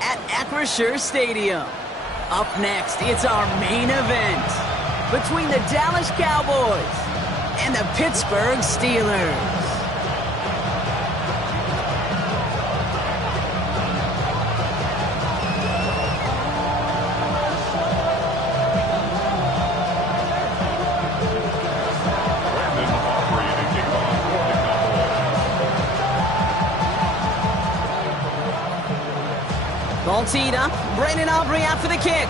at Acrisure Stadium. Up next, it's our main event between the Dallas Cowboys and the Pittsburgh Steelers. Ball teed up. Brandon Aubrey out for the kick.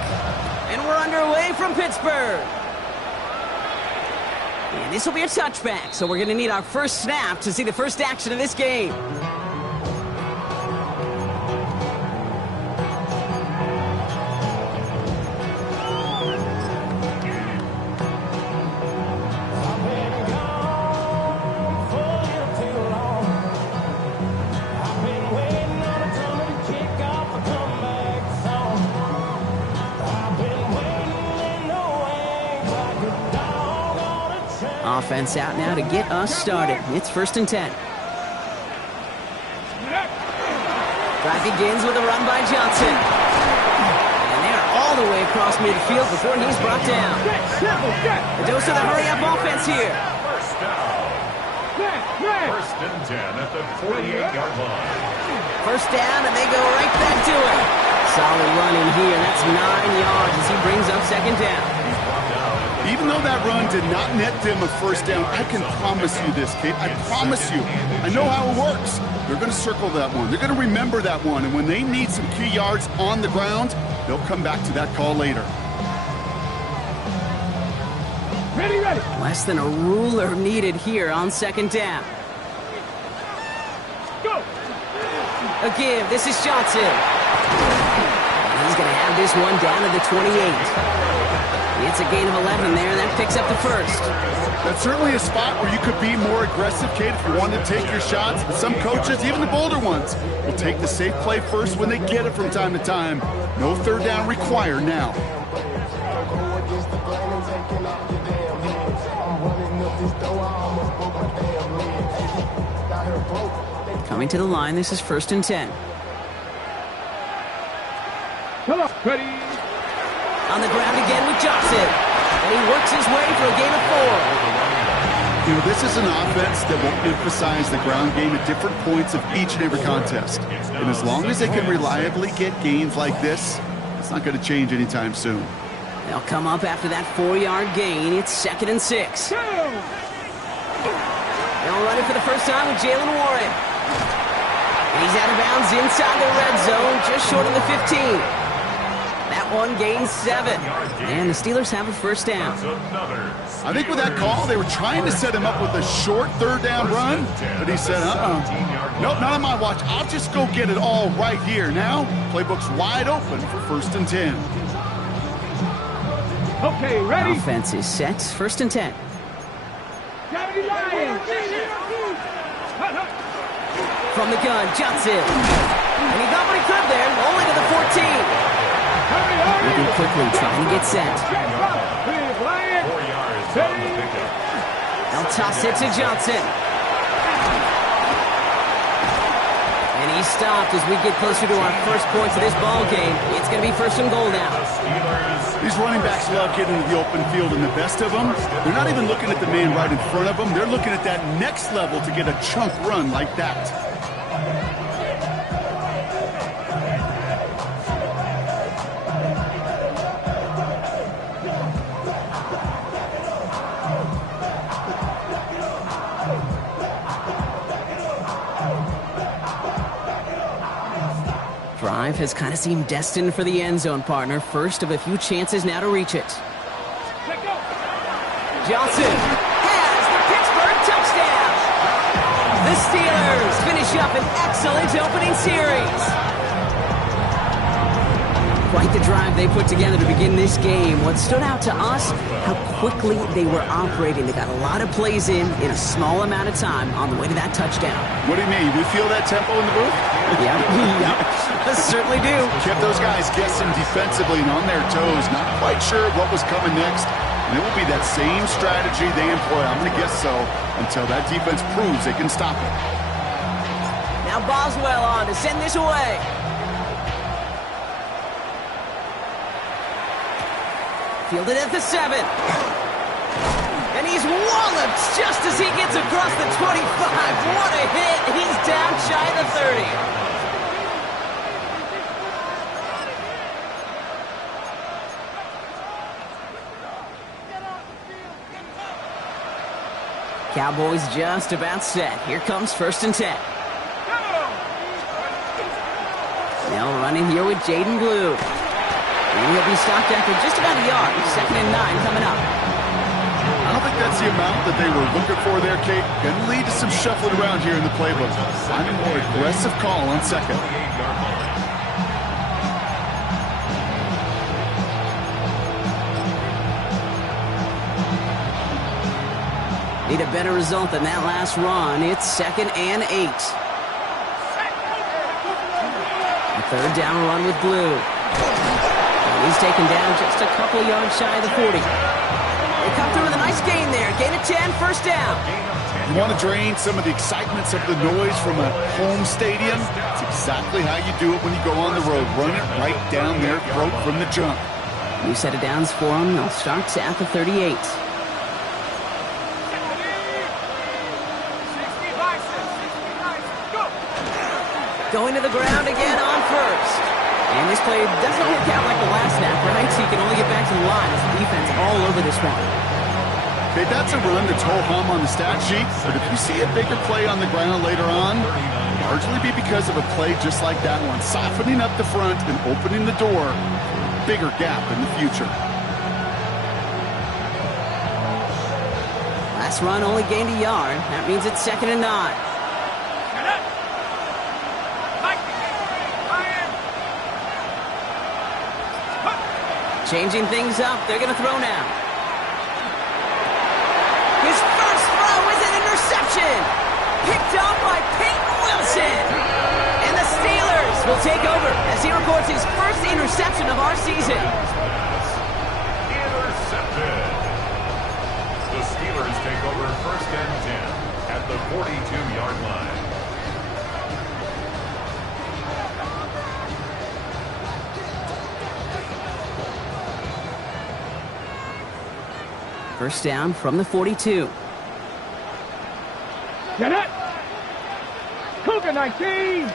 And we're underway from Pittsburgh. And this will be a touchback, so we're going to need our first snap to see the first action of this game. Offense out now to get us started. It's 1st and 10. Drive begins with a run by Johnson. And they're all the way across midfield before he's brought down. A dose of the hurry-up offense here. First down. 1st and 10 at the 48-yard line. First down, and they go right back to it. Solid run in here. That's 9 yards as he brings up 2nd down. Even though that run did not net them a first down, I can promise you this, Kate. I promise you. I know how it works. They're going to circle that one. They're going to remember that one. And when they need some key yards on the ground, they'll come back to that call later. Ready. Less than a ruler needed here on 2nd down. Go. A give. This is Johnson. He's going to have this one down to the 28. It's a gain of 11 there, and that picks up the first. That's certainly a spot where you could be more aggressive, Kate, if you wanted to take your shots. But some coaches, even the bolder ones, will take the safe play first when they get it from time to time. No 3rd down required now. Coming to the line, this is 1st and 10. Come on, ready. On the ground again with Johnson. And he works his way for a gain of 4. You know, this is an offense that will emphasize the ground game at different points of each and every contest. And as long as they can reliably get gains like this, it's not going to change anytime soon. They'll come up after that 4-yard gain. It's 2nd and 6. They'll run it for the first time with Jalen Warren. And he's out of bounds inside the red zone, just short of the 15. That one gains 7. And the Steelers have a first down. I think with that call, they were trying to set him up with a short 3rd down run. But he said, nope, not on my watch. I'll just go get it all right here. Now, playbook's wide open for 1st and 10. Okay, ready. Offense is set. 1st and 10. From the gun, Johnson. And he got what he could there, only to the 14. Moving quickly, trying to get set. 4 yards on the pickup. They'll toss it to Johnson. And he's stopped as we get closer to our first points of this ball game. It's going to be 1st and goal now. These running backs love getting into the open field, and the best of them, they're not even looking at the man right in front of them. They're looking at that next level to get a chunk run like that. Drive has kind of seemed destined for the end zone, partner. First of a few chances now to reach it. Johnson has the Pittsburgh touchdown. The Steelers finish up an excellent opening series. Quite the drive they put together to begin this game. What stood out to us, how quickly they were operating. They got a lot of plays in a small amount of time on the way to that touchdown. What do you mean? You feel that tempo in the booth? Yeah, I certainly do. Kept those guys guessing defensively and on their toes, not quite sure what was coming next. And it will be that same strategy they employ, I'm going to guess so, until that defense proves they can stop it. Now Boswell on to send this away. Fielded at the 7. And he's walloped just as he gets across the 25. What a hit. He's down shy of the 30. Cowboys just about set. Here comes 1st and 10. They'll run in here with Jaden Blue. And he'll be stopped after just about a yard. 2nd and 9 coming up. I don't think that's the amount that they were looking for there, Kate. Going to lead to some shuffling around here in the playbook. I'm a more aggressive call on 2nd. Need a better result than that last run. It's 2nd and 8. A 3rd down run with Blue. And he's taken down just a couple of yards shy of the 40. They come through with a nice gain there. Gain of 10, 1st down. You want to drain some of the excitement, some of the noise from a home stadium? It's exactly how you do it when you go on the road. Run it right down their throat from the jump. New set of downs for them. They'll start at the 38. Going to the ground again on 1st. And this play doesn't work out like the last snap, right? So you can only get back to the line as the defense all over this one. Okay, that's a run that's ho-hum on the stat sheet, but if you see a bigger play on the ground later on, largely be because of a play just like that one, softening up the front and opening the door for a bigger gap in the future. Last run only gained a yard. That means it's 2nd and 9. Changing things up. They're going to throw now. His first throw is an interception. Picked off by Peyton Wilson. And the Steelers will take over as he records his first interception of our season. Intercepted. The Steelers take over 1st and 10 at the 42-yard line. First down from the 42. Get it! Cougar 19!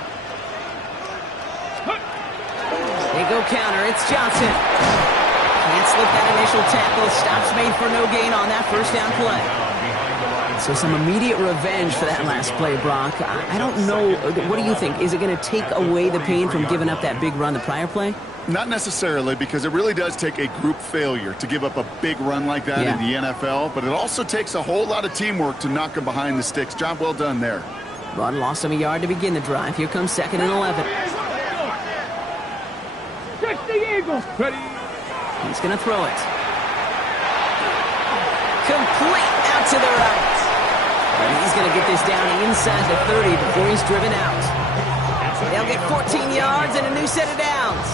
They go counter. It's Johnson. Can't slip that initial tackle. Stops made for no gain on that 1st down play. So some immediate revenge for that last play, Brock. I don't know. What do you think? Is it going to take away the pain from giving up that big run the prior play? Not necessarily, because it really does take a group failure to give up a big run like that in the NFL, but it also takes a whole lot of teamwork to knock him behind the sticks. Job well done there. Run lost him a yard to begin the drive. Here comes 2nd and 11. Catch the Eagles! Ready? He's going to throw it. Complete out to the right. And he's going to get this down inside the 30 before he's driven out. They'll get 14 yards and a new set of downs.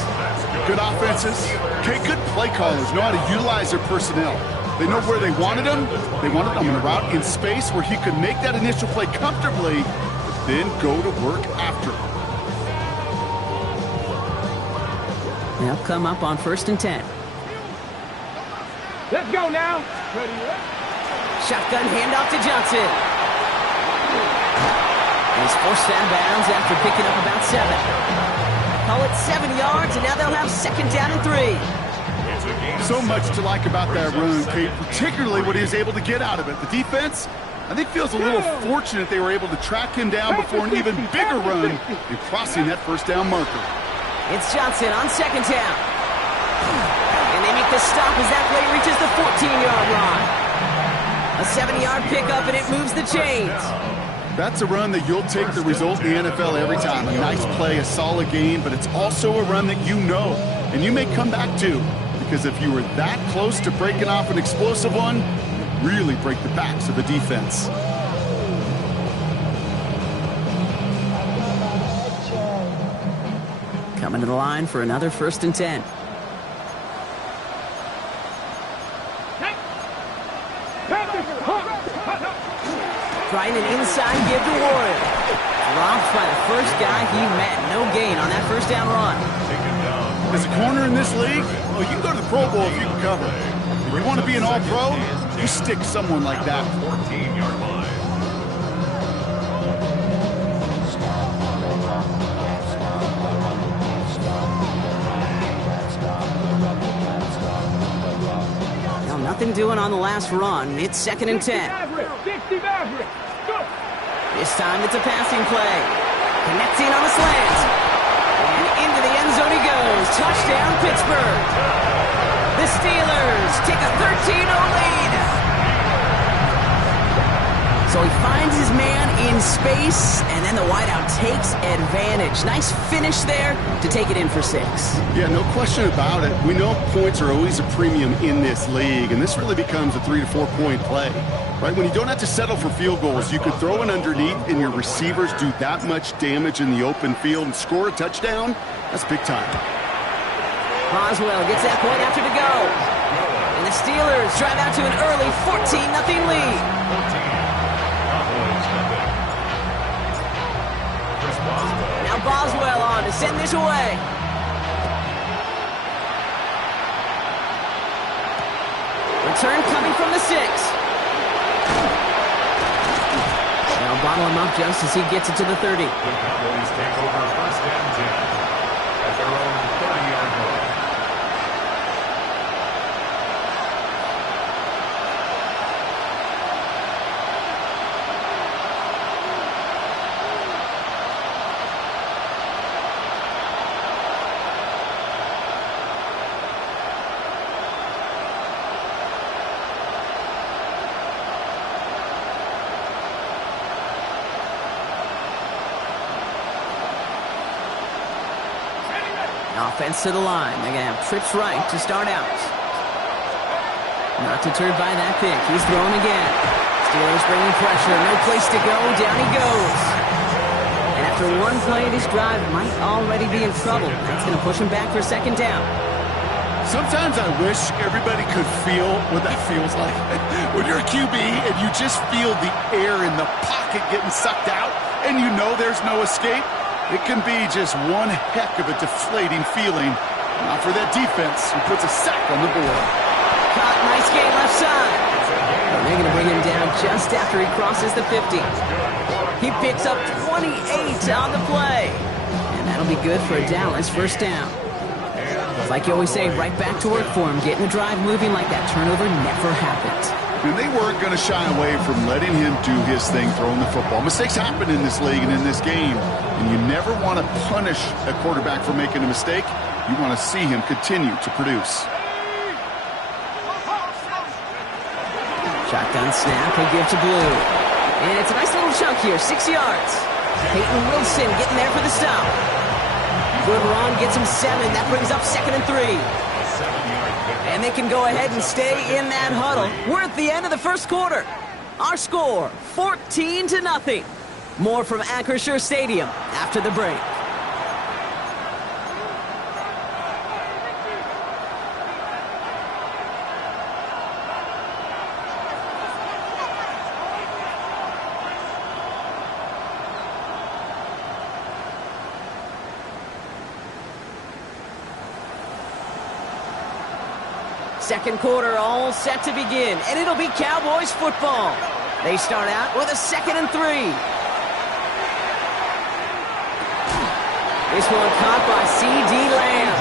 Good offenses. Okay, good play callers know how to utilize their personnel. They know where they wanted him. They wanted him on a route in space where he could make that initial play comfortably, but then go to work after. They'll come up on 1st and 10. Let's go now! Ready? Shotgun handoff to Johnson. He's forced out of bounds after picking up about 7. Call it 7 yards, and now they'll have 2nd down and 3. So much to like about that run, Kate, particularly what he was able to get out of it. The defense, I think, feels a little fortunate they were able to track him down before an even bigger run in crossing that 1st down marker. It's Johnson on 2nd down. And they make the stop as that play reaches the 14-yard line. A 7-yard pickup, and it moves the chains. That's a run that you'll take the result in the NFL every time. A nice play, a solid game, but it's also a run that you know, and you may come back to, because if you were that close to breaking off an explosive one, you really break the backs of the defense. Coming to the line for another 1st and 10. Trying an inside give to Warren. Dropped by the first guy he met. No gain on that 1st down run. Taken down As a corner in this league, well, you can go to the Pro Bowl if you can cover. If you want to be an all-pro, you stick someone like that. 14-yard line. Now, nothing doing on the last run. It's 2nd and 10. This time it's a passing play. Connecting on the slant. And into the end zone he goes. Touchdown, Pittsburgh. The Steelers take a 13-0 lead. So he finds his man in space, and then the wideout takes advantage. Nice finish there to take it in for 6. Yeah, no question about it. We know points are always a premium in this league, and this really becomes a 3 to 4 point play. Right, when you don't have to settle for field goals, you could throw it underneath and your receivers do that much damage in the open field and score a touchdown. That's big time. Boswell gets that point after to go. And the Steelers drive out to an early 14-0 lead. Now Boswell on to send this away. Return coming from the 6. Now bottle him up just as he gets it to the 30. The Cowboys take over 1st and 10 at their own 30-yard line. Offense to the line. They're going to have trips right to start out. Not deterred by that pick. He's thrown again. Steelers bringing pressure. No place to go. Down he goes. And after one play, this drive might already be in trouble. That's going to push him back for 2nd down. Sometimes I wish everybody could feel what that feels like. When you're a QB and you just feel the air in the pocket getting sucked out and you know there's no escape, it can be just one heck of a deflating feeling. Not for that defense who puts a sack on the board. Caught, nice game left side. And they're going to bring him down just after he crosses the 50. He picks up 28 on the play. And that'll be good for a Dallas 1st down. Like you always say, right back to work for him. Getting the drive moving like that turnover never happened. And they weren't going to shy away from letting him do his thing throwing the football. Mistakes happen in this league and in this game. And you never want to punish a quarterback for making a mistake. You want to see him continue to produce. Shotgun snap, he'll give to Blue. And it's a nice little chunk here, 6 yards. Peyton Wilson getting there for the stop. Good run, gets him 7. That brings up 2nd and 3. And they can go ahead and stay in that huddle. We're at the end of the 1st quarter. Our score, 14-0. More from Acrisure Stadium after the break. Second quarter all set to begin, and it'll be Cowboys football. They start out with a 2nd and 3. This one caught by C.D. Lamb.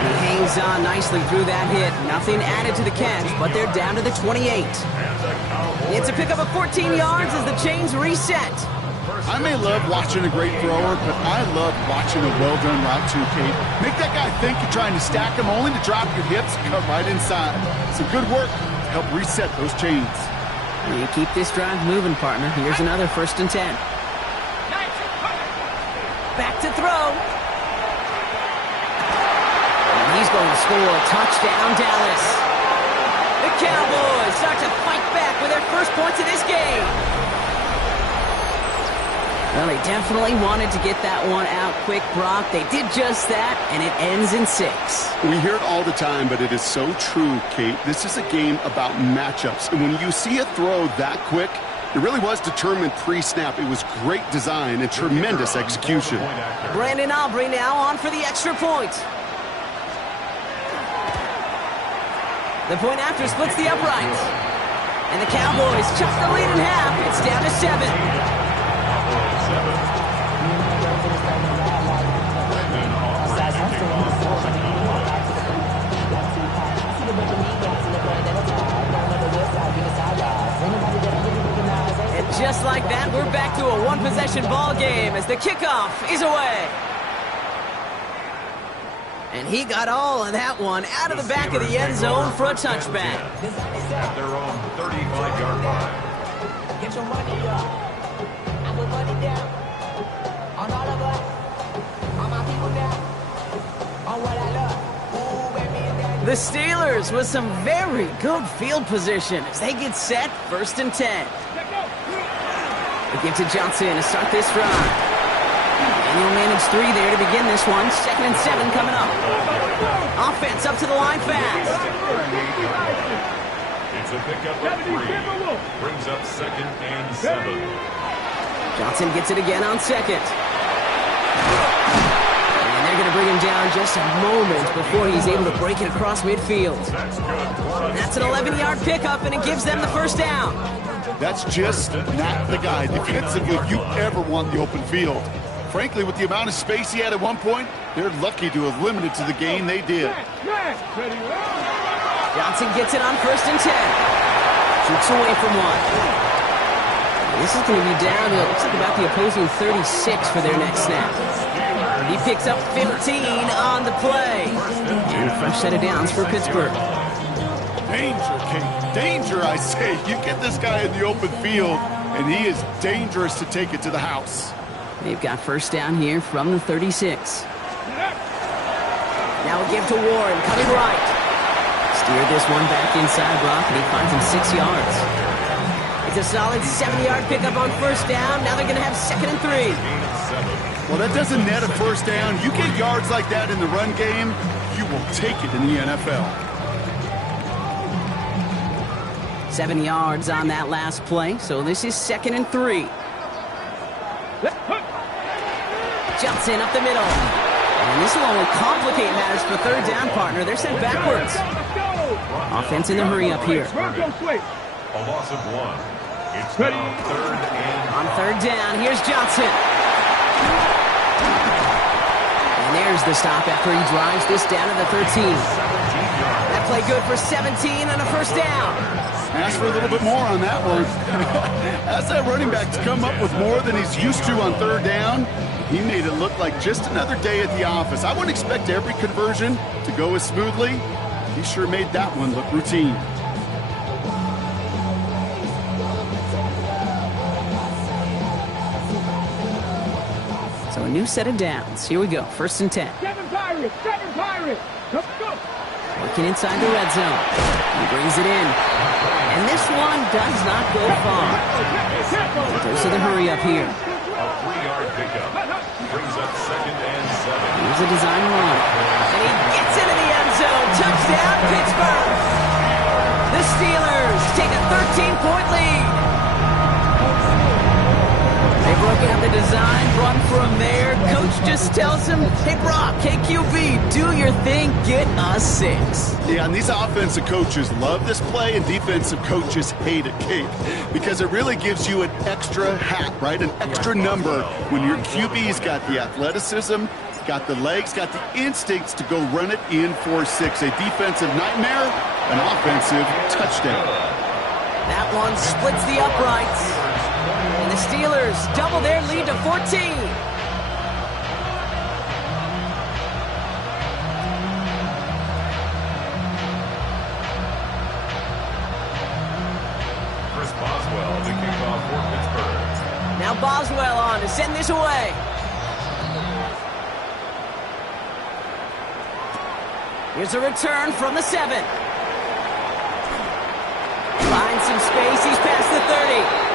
He hangs on nicely through that hit. Nothing added to the catch, but they're down to the 28. It's a pickup of 14 yards as the chains reset. I may love watching a great thrower, but I love watching a well-done route too, Kate. Make that guy think you're trying to stack him only to drop your hips and cut right inside. Some good work to help reset those chains. You keep this drive moving, partner. Here's another 1st and 10. Back to throw. And he's going to score a touchdown, Dallas. The Cowboys start to fight back with their first points of this game. Well, they definitely wanted to get that one out quick, Brock. They did just that, and it ends in 6. We hear it all the time, but it is so true, Kate. This is a game about matchups. And when you see a throw that quick, it really was determined pre-snap. It was great design and tremendous execution. Brandon Aubrey now on for the extra point. The point after splits the uprights. And the Cowboys chop the lead in half. It's down to 7. And just like that, we're back to a one-possession ball game as the kickoff is away. And he got all of that one out of the back of the end zone for a touchback. At their own 35-yard line. Get your money up. I put money down. On all of us. On my people now. On what I love. Ooh, baby, daddy. The Steelers with some very good field position as they get set, 1st and 10. They give to Johnson to start this drive. And he'll manage 3 there to begin this one. 2nd and 7 coming up. Offense up to the line fast. It's a pickup of 3. Brings up 2nd and 7. Johnson gets it again on 2nd. And they're going to bring him down just a moment before he's able to break it across midfield. That's good. That's an 11-yard pickup, and it gives them the 1st down. That's just not the guy defensively you ever want the open field. Frankly, with the amount of space he had at one point, they're lucky to have limited to the gain they did. Johnson gets it on 1st and 10. Shoots away from one. This is going to be down to, it looks like about the opposing 36 for their next snap. He picks up 15 on the play. And a fresh set of downs for Pittsburgh. Danger, Kate. Danger, I say. You get this guy in the open field, and he is dangerous to take it to the house. They've got 1st down here from the 36. Now a give to Warren, coming right. Steer this one back inside Brock, and he finds him 6 yards. It's a solid 70-yard pickup on 1st down. Now they're going to have 2nd and 3. Well, that doesn't net a 1st down. You get yards like that in the run game, you will take it in the NFL. 7 yards on that last play, so this is 2nd and 3. Johnson up the middle. And this will only complicate matters for 3rd down, partner. They're sent backwards. Offense in the hurry up here. A loss of 1. It's now 3rd and... On 3rd down, here's Johnson. And there's the stop after he drives this down to the 13. That play good for 17 and a 1st down. Ask for a little bit more on that one. Ask that running back to come up with more than he's used to on 3rd down. He made it look like just another day at the office. I wouldn't expect every conversion to go as smoothly. He sure made that one look routine. So a new set of downs. Here we go. 1st and 10. 7 Pirates! 7 Pirates! Let's go! Working inside the red zone. He brings it in. And this one does not go far. Goes to the hurry up here. A 3-yard pickup. Brings up 2nd and 7. Here's a design run. And he gets into the end zone. Touchdown, Pittsburgh. The Steelers take a 13-point lead. They broke out the design run from there. Coach just tells him, hey, Brock, KQB, do your thing, get us 6. Yeah, and these offensive coaches love this play, and defensive coaches hate it, Kate, because it really gives you an extra hat, right? An extra number when your QB's got the athleticism, got the legs, got the instincts to go run it in for 6. A defensive nightmare, an offensive touchdown. That one splits the uprights. And the Steelers double their lead to 14. Chris Boswell to kick off for Pittsburgh. Now Boswell on to send this away. Here's a return from the 7. Finds some space. He's past the 30.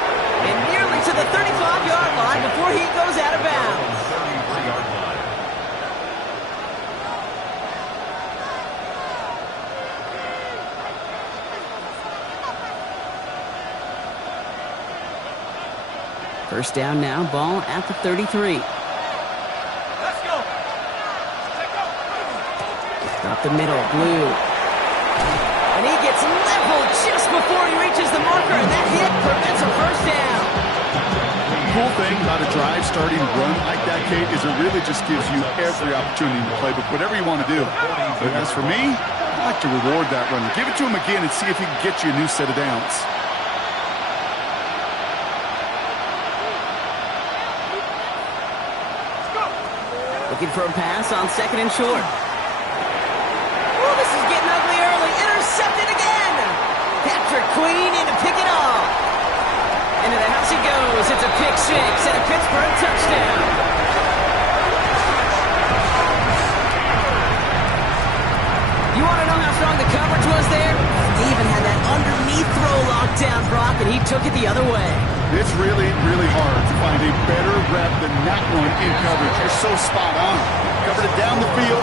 And nearly to the 35-yard line before he goes out of bounds. 33-yard line. First down now, ball at the 33. Let's go! Up the middle, Blue. And he gets It's level just before he reaches the marker, and that hit prevents a first down. Cool thing about a drive starting to run like that, Kate, is it really just gives you every opportunity to play, but whatever you want to do. But as for me, I like to reward that runner. Give it to him again and see if he can get you a new set of downs. Looking for a pass on 2nd and short. Oh, this is getting ugly early. Intercepted again. Patrick Queen in to pick it off. Into the house he goes. It's a pick six and a Pittsburgh touchdown. You want to know how strong the coverage was there? He even had that underneath throw locked down, Brock, and he took it the other way. It's really, really hard to find a better rep than that one in coverage. You're so spot on. Covered it down the field.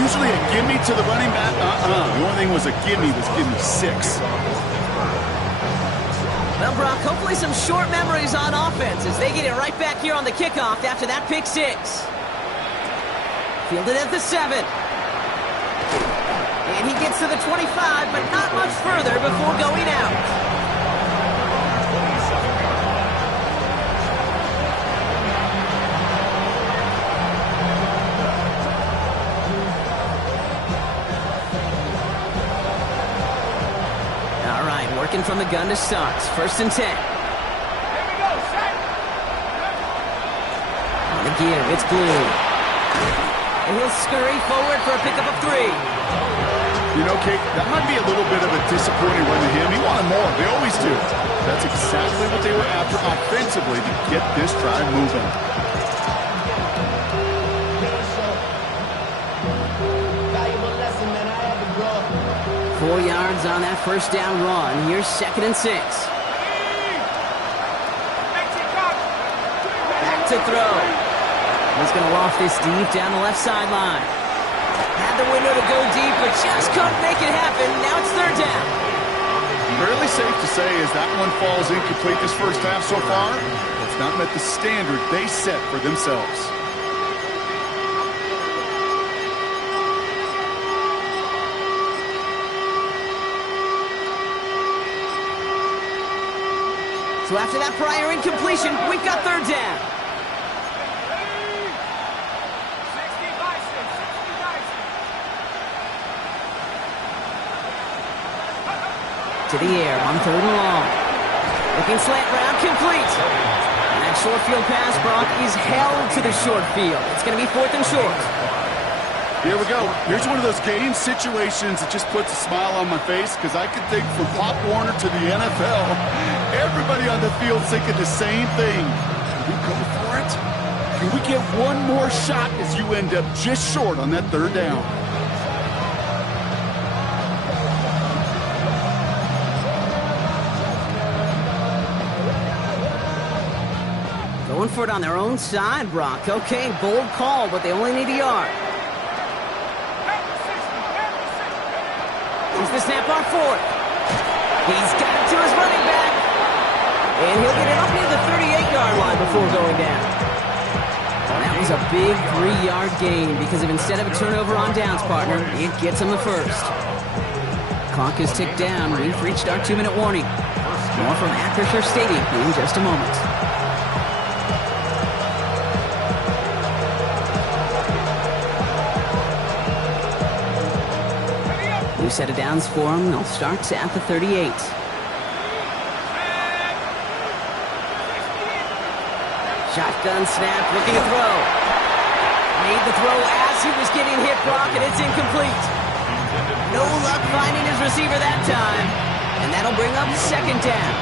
Usually a gimme to the running back. The only thing was a gimme was gimme 6. Well, Brock, hopefully some short memories on offense as they get it right back here on the kickoff after that pick six. Fielded at the 7. And he gets to the 25, but not much further before going out. Working from the gun to start. 1st and 10. Here we go, set. On the gear, it's Blue. And he'll scurry forward for a pickup of 3. You know, Kate, that might be a little bit of a disappointing run to him. He wanted more. They always do. That's exactly what they were after offensively to get this drive moving. Valuable lesson, man. I had to grow. 4 yards on that first down run. Here's 2nd and 6. Back to throw. He's going to loft this deep down the left sideline. Had the window to go deep, but just couldn't make it happen. Now it's 3rd down. Fairly safe to say as that one falls incomplete this first half so far, it's not met the standard they set for themselves. So after that prior incompletion, we've got 3rd down. 60 license, 60 license. To the air on 3rd and long. Looking slant route, complete. And that short field pass, Brock, is held to the short field. It's going to be 4th and short. Here we go. Here's one of those game situations that just puts a smile on my face because I could think from Pop Warner to the NFL, everybody on the field thinking the same thing. Can we go for it? Can we get one more shot as you end up just short on that 3rd down? Going for it on their own side, Brock. Okay, bold call, but they only need a yard. Here's the snap on 4th. He's got it to his running back. And he'll get it up near the 38-yard line before going down. Well, that was a big 3-yard gain because if instead of a turnover on downs, partner, it gets him the first. Clock is ticked down. We've reached our 2-minute warning. More from Acrisure Stadium in just a moment. New set of downs for him. They'll start at the 38. Shotgun snap, looking to throw. Made the throw as he was getting hit, Brock, and it's incomplete. No luck finding his receiver that time. And that'll bring up 2nd down.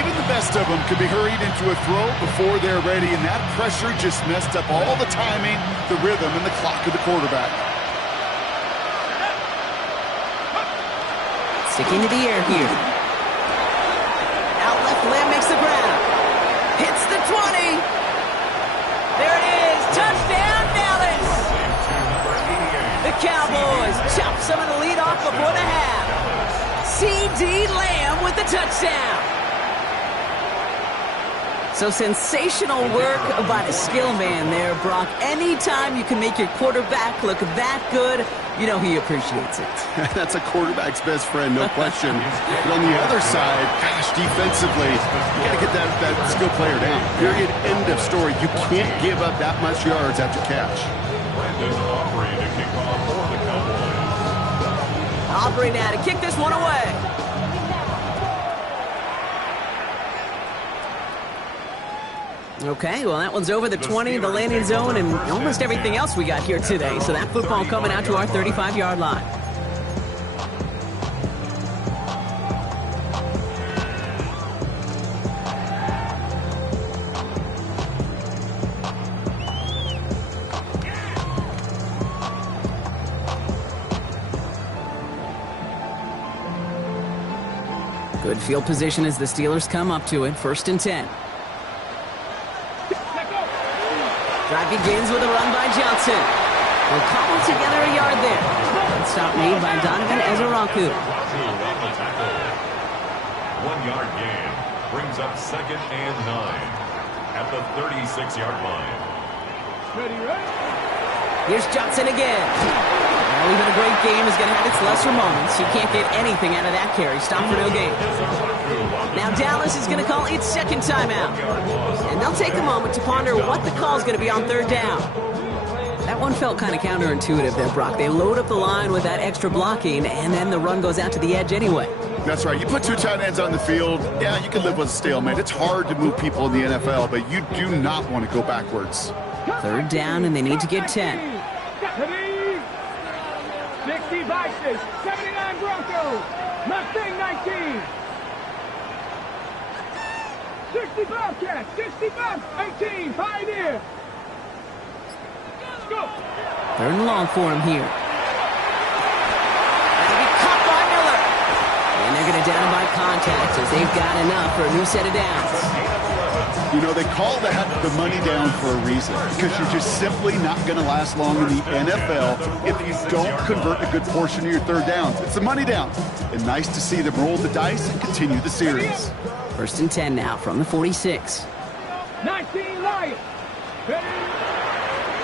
Even the best of them could be hurried into a throw before they're ready, and that pressure just messed up all the timing, the rhythm, and the clock of the quarterback. Sticking to the air here. Out left, Lamb makes the grab. Hits the 20. There it is. Touchdown, Dallas. The Cowboys chop some of the lead off before the half. C.D. Lamb with the touchdown. So sensational work by the skill man there, Brock. Anytime you can make your quarterback look that good, you know he appreciates it. That's a quarterback's best friend, no question. But on the other side, gosh, defensively, you got to get that skill player down. Period. End of story. You can't give up that much yards after catch. Brandon Aubrey to kick off for the Cowboys. Aubrey now to kick this one away. Okay, well, that one's over the 20, the landing zone, and almost everything else we got here today. So that football coming out to our 35-yard line. Good field position as the Steelers come up to it. 1st and 10. Drive begins with a run by Johnson. They'll cobble together a yard there. Good stop made by Donovan Ezeraku. 1-yard gain brings up 2nd and 9 at the 36-yard line. Here's Johnson again. Well, even a great game is going to have its lesser moments. He can't get anything out of that carry. Stop for no gain. Now Dallas is going to call its 2nd timeout. And they'll take a moment to ponder what the call is going to be on 3rd down. That one felt kind of counterintuitive there, Brock. They load up the line with that extra blocking, and then the run goes out to the edge anyway. That's right. You put 2 tight ends on the field, yeah, you can live with a stalemate. It's hard to move people in the NFL, but you do not want to go backwards. 3rd down, and they need to get 10. 60 Vices, 79 Broncos, Mustang 19. 60 Bobcats, 60 Bucks, 18 Pioneer. Let's go. 3rd and long for him here. That'll be caught by Miller. And they're going to down him by contact as they've got enough for a new set of downs. You know, they call that the money down for a reason, because you're just simply not going to last long in the NFL if you don't convert a good portion of your 3rd downs. It's the money down. And nice to see them roll the dice and continue the series. 1st and 10 now from the 46. 19 Lions.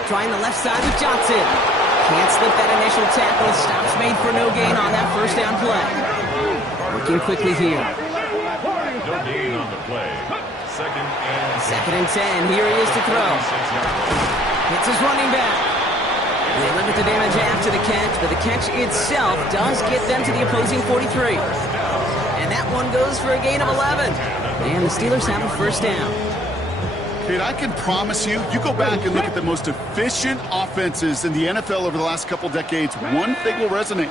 Trying the left side with Johnson. Can't slip that initial tackle. Stops made for no gain on that 1st down play. Working quickly here. No gain on the play. 2nd and 10. Here he is to throw. Hits his running back. And they limit the damage after the catch, but the catch itself does get them to the opposing 43. And that one goes for a gain of 11. And the Steelers have a 1st down. Kate, I can promise you, you go back and look at the most efficient offenses in the NFL over the last couple decades, one thing will resonate.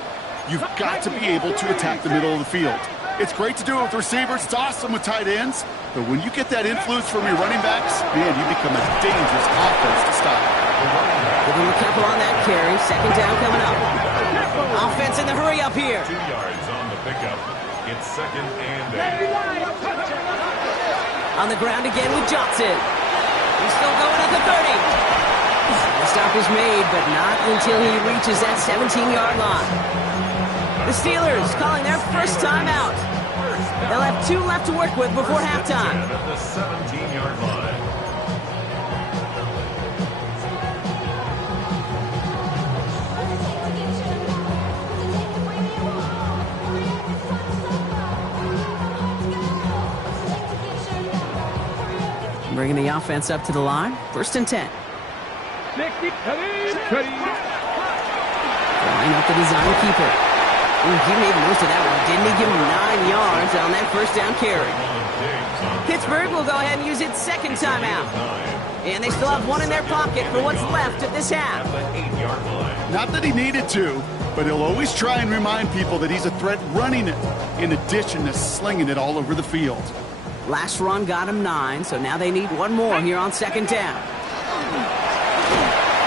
You've got to be able to attack the middle of the field. It's great to do it with receivers. It's awesome with tight ends. But when you get that influence from your running backs, man, you become a dangerous offense to stop. Give him a couple on that carry. 2nd down coming up. Offense in the hurry up here. 2 yards on the pickup. It's 2nd and 8. On the ground again with Johnson. He's still going at the 30. The stop is made, but not until he reaches that 17-yard line. The Steelers calling their 1st timeout. They'll have 2 left to work with before halftime. At the 17-yard line. Bringing the offense up to the line. 1st and 10. 60, Line up the design keeper. Ooh, he made the most of that one, didn't he? Give him 9 yards on that 1st down carry. Pittsburgh will go ahead and use its 2nd timeout. And they still have 1 in their pocket for what's left of this half. Not that he needed to, but he'll always try and remind people that he's a threat running it, in addition to slinging it all over the field. Last run got him 9, so now they need 1 more here on 2nd down.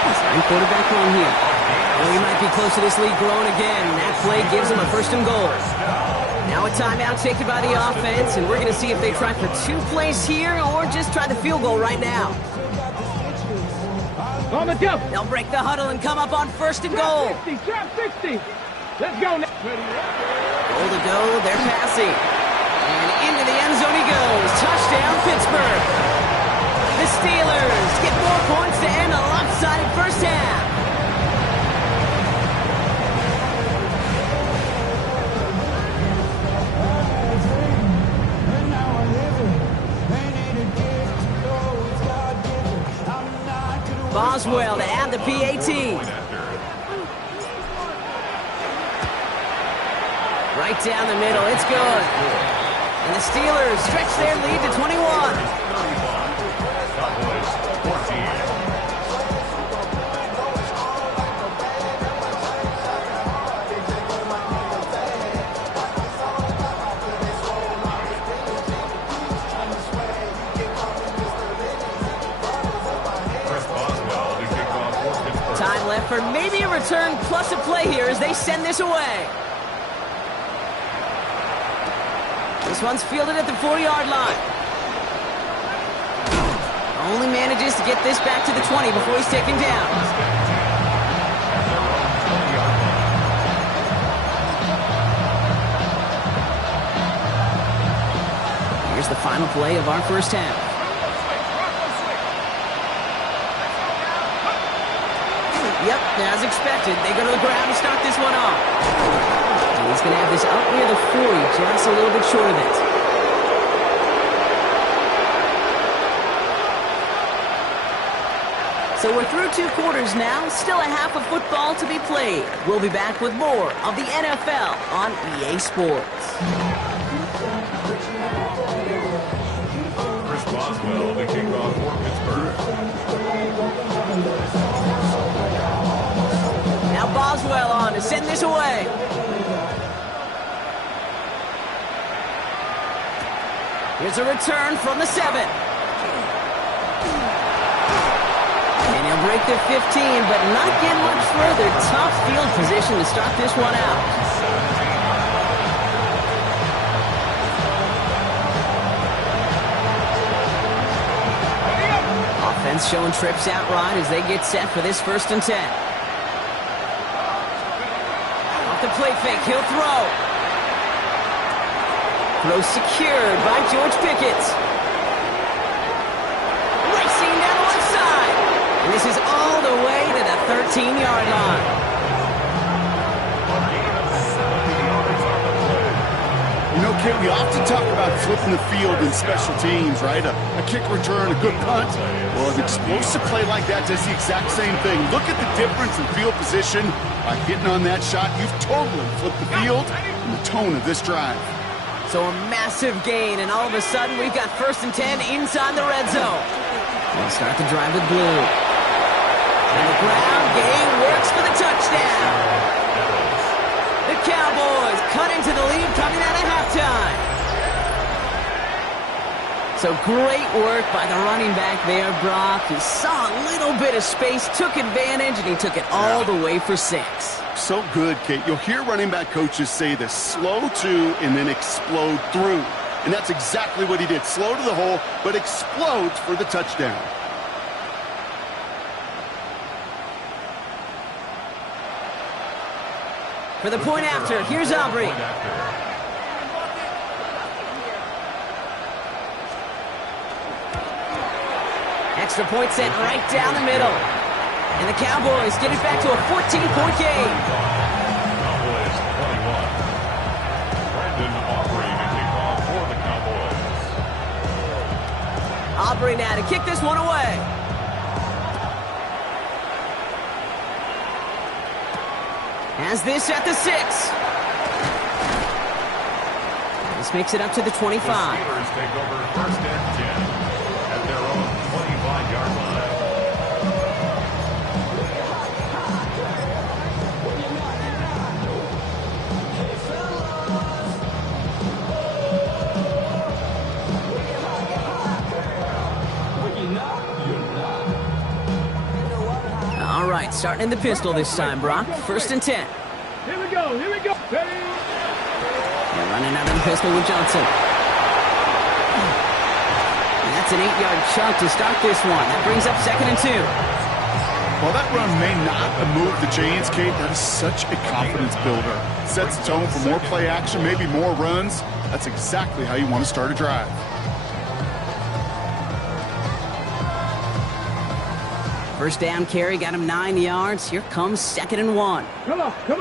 Design quarterback run here. Well, he might be close to this lead growing again. That play gives him a 1st and goal. Now a timeout taken by the offense, and we're going to see if they try for 2 plays here or just try the field goal right now. on the jump. They'll break the huddle and come up on 1st and goal. 60, trap 60. Let's go now. Goal to go, they're passing. And into the end zone he goes. Touchdown, Pittsburgh. The Steelers get more points to end a lopsided first half. Boswell to add the PAT. Right down the middle, it's good. And the Steelers stretch their lead to 21. Time left for maybe a return plus a play here as they send this away. This one's fielded at the 4-yard line. Only manages to get this back to the 20 before he's taken down. Here's the final play of our first half. Yep, as expected, they go to the ground to start this one off. And he's going to have this out near the 40, just a little bit short of it. So we're through 2 quarters now, still a half of football to be played. We'll be back with more of the NFL on EA Sports. Chris Boswell, the kickoff for Pittsburgh. Now Boswell on to send this away. Here's a return from the 7. And he'll break the 15, but not get much further. Tough field position to start this one out. Offense showing trips out right as they get set for this 1st and 10. Off the play fake, he'll throw. Throw secured by George Pickett. Racing down the left side. And this is all the way to the 13-yard line. You know, Kate, we often talk about flipping the field in special teams, right? A kick return, a good punt. Well, an explosive play like that does the exact same thing. Look at the difference in field position. By hitting on that shot, you've totally flipped the field and the tone of this drive. So a massive gain, and all of a sudden we've got 1st and 10 inside the red zone. We'll start the drive with blue. And the ground game works for the touchdown. The Cowboys cut into the lead coming out of halftime. So great work by the running back there, Brock. He saw a little bit of space, took advantage, and he took it all the way for 6. So good, Kate. You'll hear running back coaches say this: slow to and then explode through. And that's exactly what he did. Slow to the hole, but explodes for the touchdown. For the point after, here's Aubrey. Extra point sent right down the middle. And the Cowboys get it back to a 14-point game. Cowboys 21. Brandon Aubrey to kick off for the Cowboys. Aubrey now to kick this one away. Has this at the 6. This makes it up to the 25. The Steelers take over 1st and 10 at their own 25-yard line. All right, starting in the pistol this time, Brock. 1st and 10. Here we go, here we go. Ready? They're running out of the pistol with Johnson. And that's an 8-yard chunk to start this one. That brings up 2nd and 2. While that run may not move the chains, Kate, that is such a confidence builder. Sets the tone for more play action, maybe more runs. That's exactly how you want to start a drive. First down carry got him 9 yards. Here comes 2nd and 1. Come on, go!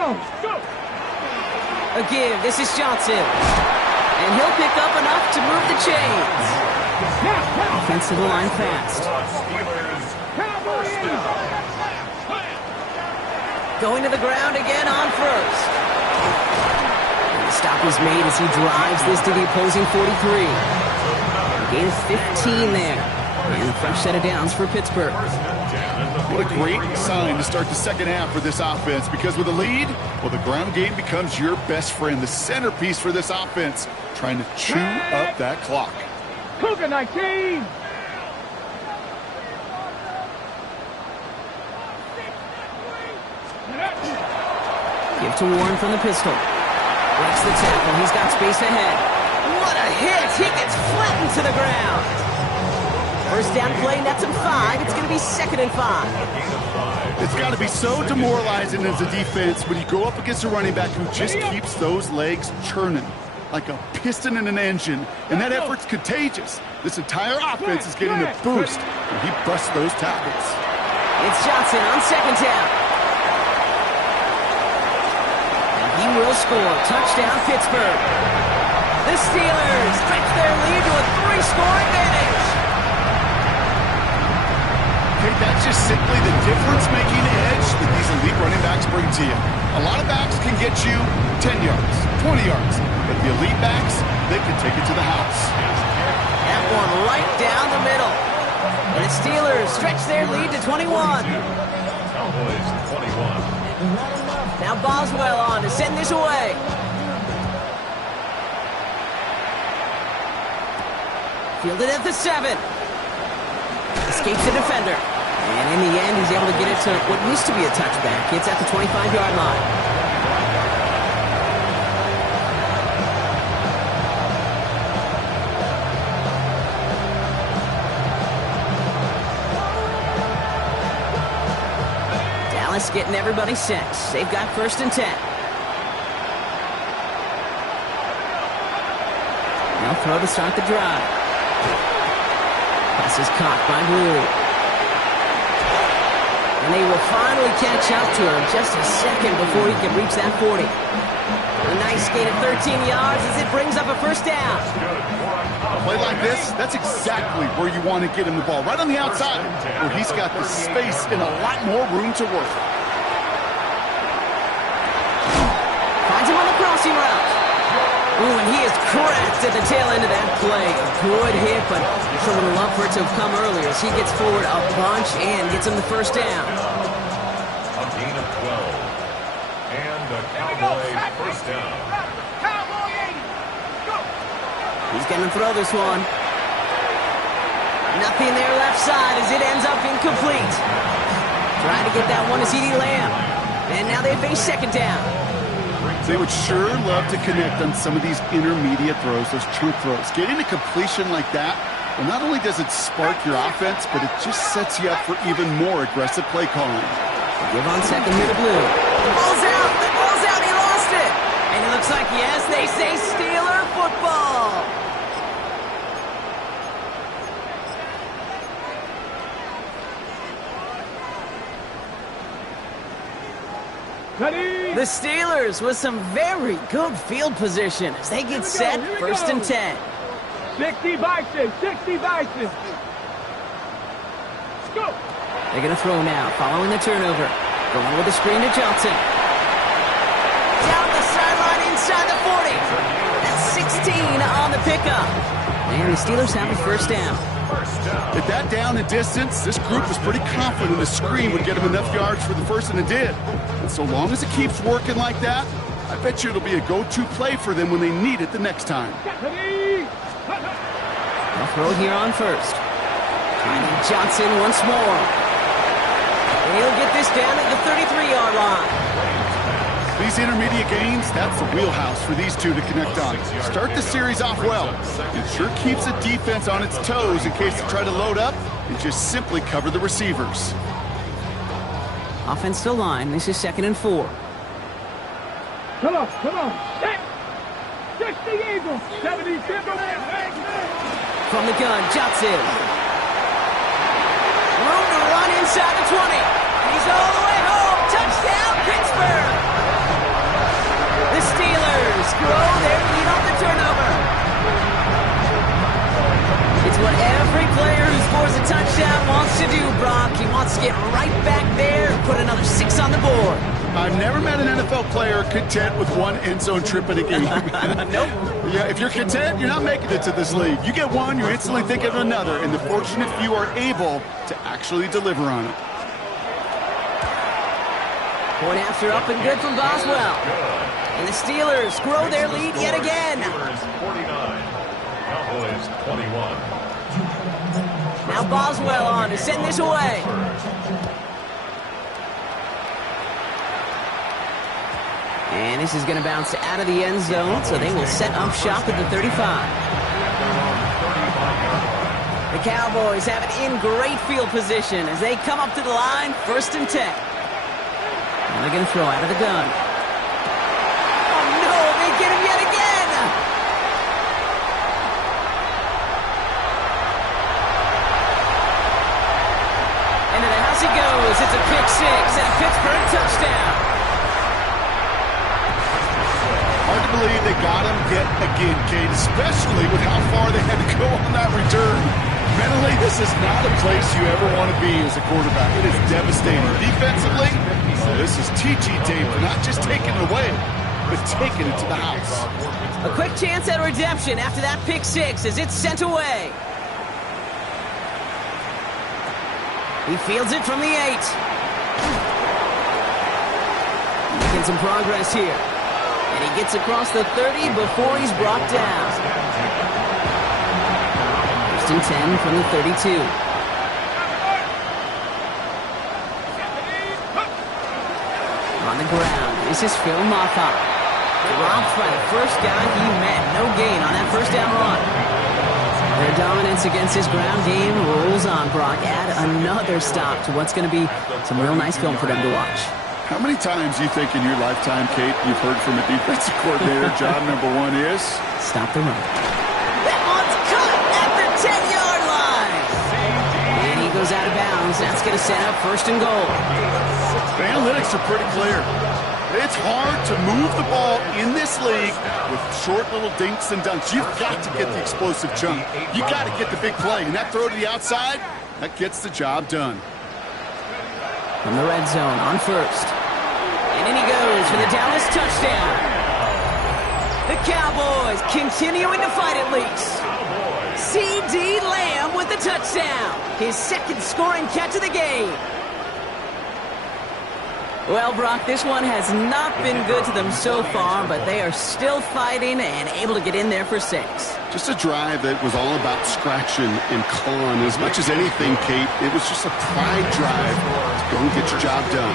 A give. This is Johnson. And he'll pick up enough to move the chains. Now! Offensive line fast. Steelers. Cowboy First in! down. Going to the ground again on first. And the stop is made as he drives this to the opposing 43. Gain of 15 there. And a fresh set of downs for Pittsburgh. What a great sign to start the second half for this offense, because with a lead, well, the ground game becomes your best friend, the centerpiece for this offense, trying to chew up that clock. Cougar 19! Give to Warren from the pistol. Breaks the tackle. He's got space ahead. What a hit! He gets flattened to the ground. First down play, nets him 5. It's going to be 2nd and 5. It's got to be so demoralizing as a defense when you go up against a running back who just keeps those legs churning like a piston in an engine, and that effort's contagious. This entire offense is getting a boost when he busts those tackles. It's Johnson on 2nd down. And he will score. Touchdown, Pittsburgh. The Steelers stretch their lead to a 3-score advantage. Okay, that's just simply the difference-making edge that these elite running backs bring to you. A lot of backs can get you 10 yards, 20 yards, but the elite backs, they can take it to the house. That one right down the middle. And the Steelers stretch their lead to 21. Cowboys 21. Now Boswell on to send this away. Fielded at the 7. Escapes the defender. And in the end, he's able to get it to what used to be a touchback. It's at the 25-yard line. Dallas getting everybody set. They've got 1st and 10. Now throw to start the drive. Pass is caught by Blue. And they will finally catch up to him just a second before he can reach that 40. A nice gain of 13 yards as it brings up a 1st down. A play like this, that's exactly where you want to get him the ball, right on the outside, where he's got the space and a lot more room to work. Finds him on the crossing route. Ooh, and he is cracked at the tail end of that play. Good hit, but sure would have loved for it to have come earlier as he gets forward a bunch and gets him the 1st down. A gain of 12. And the Cowboys 1st down. Cowboy 80! Go! He's going to throw this one. Nothing there left side as it ends up incomplete. Trying to get that one to C.D. Lamb. And now they face 2nd down. They would sure love to connect on some of these intermediate throws, those chunk throws. Getting a completion like that, well, not only does it spark your offense, but it just sets you up for even more aggressive play calling. Give on 2nd here to Blue. The ball's out! The ball's out! He lost it! And it looks like, yes, they say Steeler football! Ready? The Steelers with some very good field position as they get set, Here we 1st go. and 10. 60 Bison, 60 Bison. Let's go. They're going to throw now, following the turnover. Going with the screen to Johnson. Down the sideline inside the 40. That's 16 on the pickup. And the Steelers have a 1st down. At that down and distance, this group was pretty confident the screen would get them enough yards for the 1st, and it did. And so long as it keeps working like that, I bet you it'll be a go-to play for them when they need it the next time. Ready? They'll throw here on 1st. Finding Johnson once more. And he'll get this down at the 33-yard line. These intermediate gains, that's the wheelhouse for these two to connect on. Start the series off well. It sure keeps the defense on its toes in case they try to load up and just simply cover the receivers. Offense to line. This is 2nd and 4. Come on. Set. 60 Eagles, 70 Timber. From the gun, Johnson. Room to run inside the 20. He's all the way home. Touchdown, Pittsburgh. The Steelers grow their lead on the turnover. It's what every player who scores a touchdown wants to do, Brock. He wants to get right back there and put another 6 on the board. I've never met an NFL player content with one end zone trip in a game. Nope. Yeah, if you're content, you're not making it to this league. You get one, you instantly think of another, and the fortunate few are able to actually deliver on it. Point after up and good from Boswell. And the Steelers grow their lead yet again. Steelers 49, Cowboys 21. Now Boswell on to send this away. And this is going to bounce out of the end zone, so they will set up shop at the 35. The Cowboys have it in great field position as they come up to the line, 1st and 10. And they're going to throw out of the gun. Oh, no, they get him yet again. Into the house he goes. It's a pick 6 and a Pittsburgh touchdown. Hard to believe they got him yet again, Kate, especially with how far they had to go on that return. Mentally, this is not a place you ever want to be as a quarterback. It is devastating. Defensively, this is TG tape for not just taking it away, but taking it to the house. A quick chance at redemption after that pick 6 as it's sent away. He fields it from the 8. Making some progress here. And he gets across the 30 before he's brought down. 1st and 10 from the 32. On the ground, this is Phil Moffat. Dropped by the first guy he met. No gain on that first down run. Their dominance against his ground game rolls on, Brock. Add another stop to what's going to be some real nice film for them to watch. How many times do you think in your lifetime, Kate, you've heard from a defensive coordinator, job number 1 is? Stop the run. That one's cut at the 10-yard line. And he goes out of bounds. That's going to set up 1st and goal. The analytics are pretty clear. It's hard to move the ball in this league with short little dinks and dunks. You've got to get the explosive chunk. You've got to get the big play. And that throw to the outside, that gets the job done. From the red zone on 1st. And in he goes for the Dallas touchdown. The Cowboys continuing to fight at least. C.D. Lamb with the touchdown. His 2nd scoring catch of the game. Well, Brock, this one has not been good to them so far, but they are still fighting and able to get in there for 6. Just a drive that was all about scratching and clawing. As much as anything, Kate, it was just a pride drive to go and get your job done.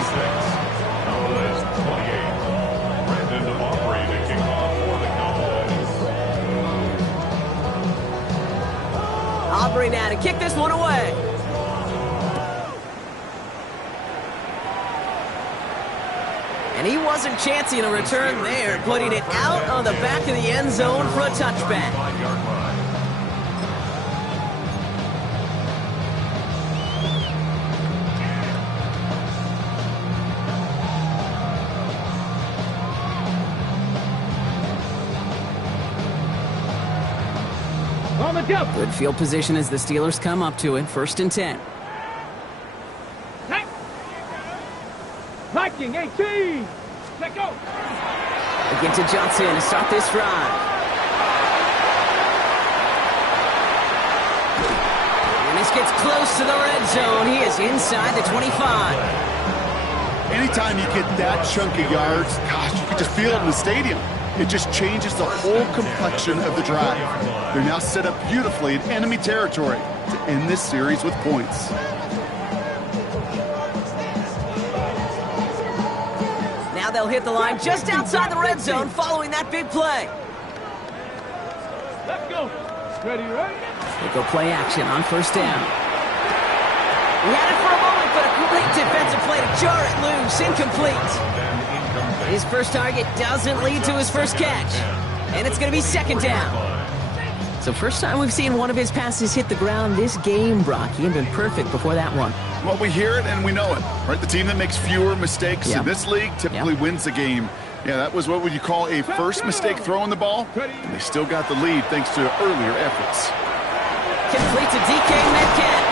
Cowboys 28. Brandon Aubrey to kick off for the Cowboys. Aubrey now to kick this one away. And he wasn't chancing a return there, putting it out on the back of the end zone for a touchback. 5-yard line. On the jump. Good field position as the Steelers come up to it, 1st and 10. Viking 18. Let go. Again to Johnson to start this drive. And this gets close to the red zone. He is inside the 25. Anytime you get that chunk of yards, gosh, you can just feel it in the stadium. It just changes the whole complexion of the drive. They're now set up beautifully in enemy territory to end this series with points. Now they'll hit the line just outside the red zone following that big play. Let's go. Ready, ready? They go play action on 1st down. He had it for a moment, but a great defensive play to jar it loose. Incomplete. His first target doesn't lead to his first catch. And it's going to be 2nd down. So first time we've seen one of his passes hit the ground this game, Brock. He had been perfect before that one. Well, we hear it and we know it, right? The team that makes fewer mistakes in this league typically wins the game. Yeah, that was what would you call a first mistake throwing the ball, and they still got the lead thanks to earlier efforts. Complete to DK Metcalf.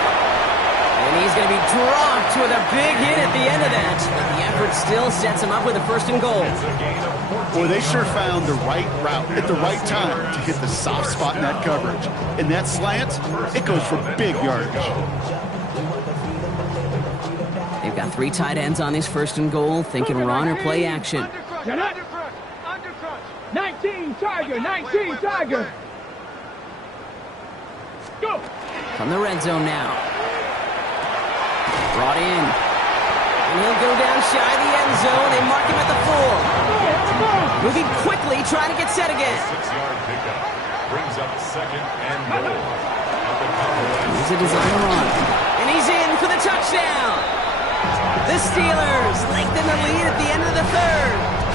And he's going to be dropped with a big hit at the end of that. But the effort still sets him up with a 1st and goal. Boy, they sure found the right route at the right time to hit the soft spot in that coverage. And that slant, it goes for big yardage. They've got 3 tight ends on this 1st and goal, thinking run or play action. Undercrunch. 19 Tiger. 19 Tiger. Go. From the red zone now. Brought in. And he'll go down shy of the end zone. They mark him at the 4. Moving quickly, trying to get set again. 6-yard pickup. Brings up 2nd and goal. He's a design run. And he's in for the touchdown. The Steelers lengthen the lead at the end of the 3rd.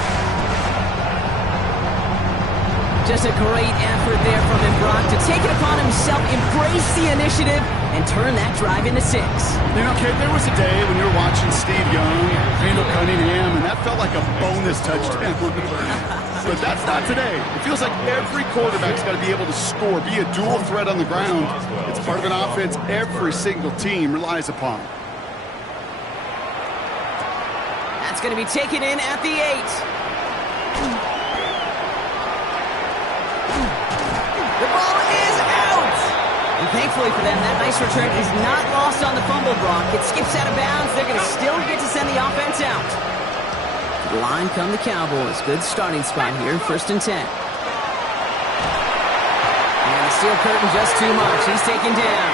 Just a great effort there from him, Brock, to take it upon himself, embrace the initiative, and turn that drive into 6. You know, Kate, there was a day when you were watching Steve Young, Randall Cunningham, and that felt like a bonus touchdown. But that's not today. It feels like every quarterback's got to be able to score, be a dual threat on the ground. It's part of an offense every single team relies upon. That's going to be taken in at the 8. The ball is out! And thankfully for them, that nice return is not lost on the fumble, Brock. It skips out of bounds. They're going to still get to send the offense out. To the line come the Cowboys. Good starting spot here, 1st and 10. And the steel curtain just too much. He's taken down.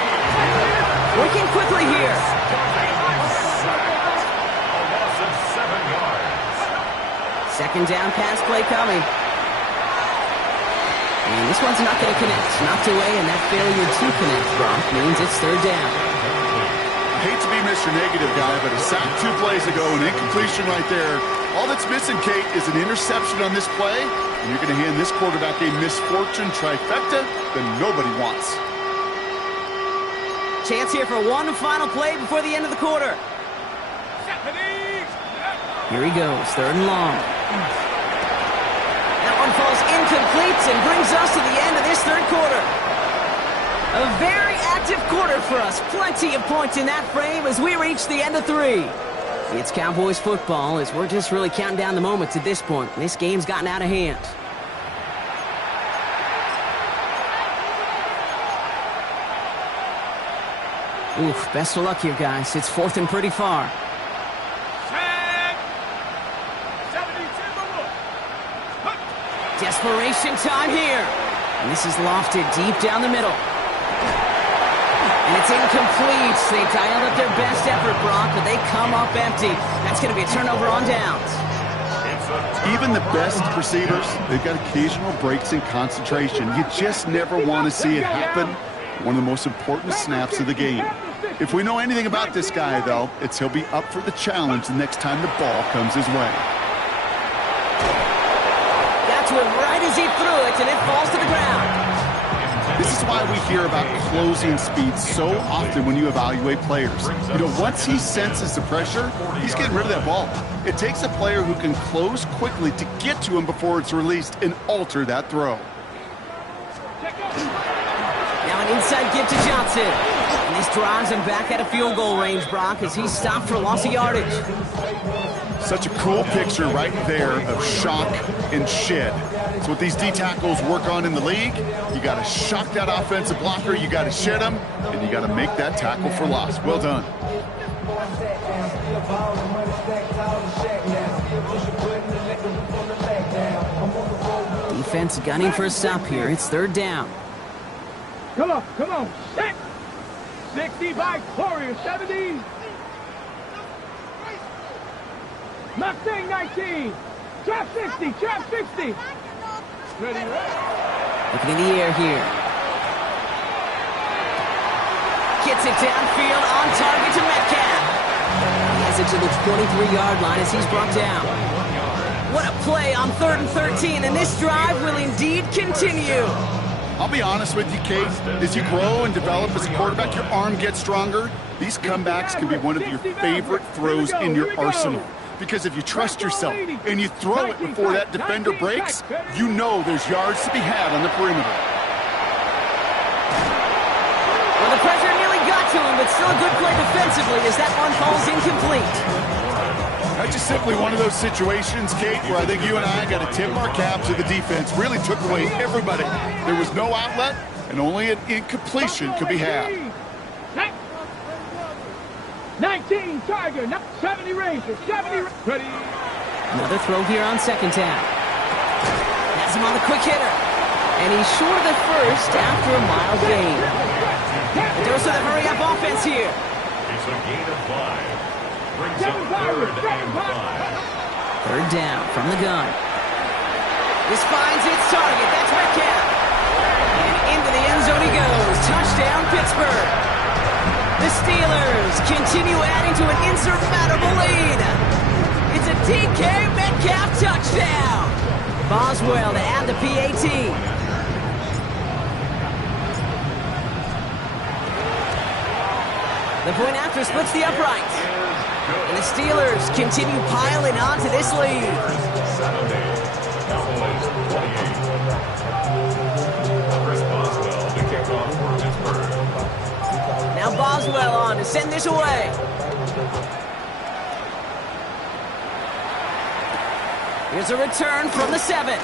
Working quickly here. Second down pass play coming. And this one's not going to connect. Knocked away, and that failure to connect, Brock, means it's 3rd down. I hate to be Mr. Negative guy, but a sack 2 plays ago, an incompletion right there. All that's missing, Kate, is an interception on this play, and you're going to hand this quarterback a misfortune trifecta that nobody wants. Chance here for one final play before the end of the quarter. Here he goes, 3rd and long. That one falls incomplete and brings us to the end of this 3rd quarter. A very active quarter for us. Plenty of points in that frame as we reach the end of 3. It's Cowboys football as we're just really counting down the moments at this point. This game's gotten out of hand. Oof, best of luck here, guys. It's 4th and pretty far. Desperation time here. And this is lofted deep down the middle. And it's incomplete. They dialed up their best effort, Brock, but they come up empty. That's going to be a turnover on downs. Even the best receivers, they've got occasional breaks in concentration. You just never want to see it happen. One of the most important snaps of the game. If we know anything about this guy, though, it's he'll be up for the challenge the next time the ball comes his way. To him right as he threw it, and it falls to the ground. This is why we hear about closing speed so often when you evaluate players. You know, once he senses the pressure, he's getting rid of that ball. It takes a player who can close quickly to get to him before it's released and alter that throw. Now an inside give to Johnson. And this drives him back out of field goal range, Brock, as he's stopped for loss of yardage. Such a cool picture right there of shock and shed. It's what these D tackles work on in the league. You got to shock that offensive blocker, you got to shed him, and you got to make that tackle for loss. Well done. Defense gunning for a stop here. It's 3rd down. Come on. 60 by Warrior, 70. Mustang 19. Trap 60. Ready. Looking in the air here. Gets it downfield on target to Metcalf. He has it to the 23-yard line as he's brought down. What a play on 3rd and 13, and this drive will indeed continue. I'll be honest with you, Kate. As you grow and develop as a quarterback, your arm gets stronger. These comebacks can be one of your favorite throws in your arsenal. Because if you trust yourself and you throw it before that defender breaks, you know there's yards to be had on the perimeter. Well, the pressure nearly got to him, but still a good play defensively as that one falls incomplete. That's just simply one of those situations, Kate, where I think you and I got to tip our cap to the defense. Really took away everybody. There was no outlet, and only an incompletion could be had. 19 Tiger, 70 Ranger, 70 ready. Another throw here on second down. Has him on the quick hitter. And he's short of the first after a mild gain. The dose of the hurry-up offense here. It's a gain of 5. Brings up 3rd and 5. Third down from the gun. This finds its target. That's Metcalf. And into the end zone he goes. Touchdown, Pittsburgh. The Steelers continue adding to an insurmountable lead. It's a DK Metcalf touchdown. Boswell to add the PAT. The point after splits the upright. And the Steelers continue piling on to this lead. Cowboys 28. Chris Boswell to kick off for Pittsburgh. Now Boswell on to send this away. Here's a return from the 7. And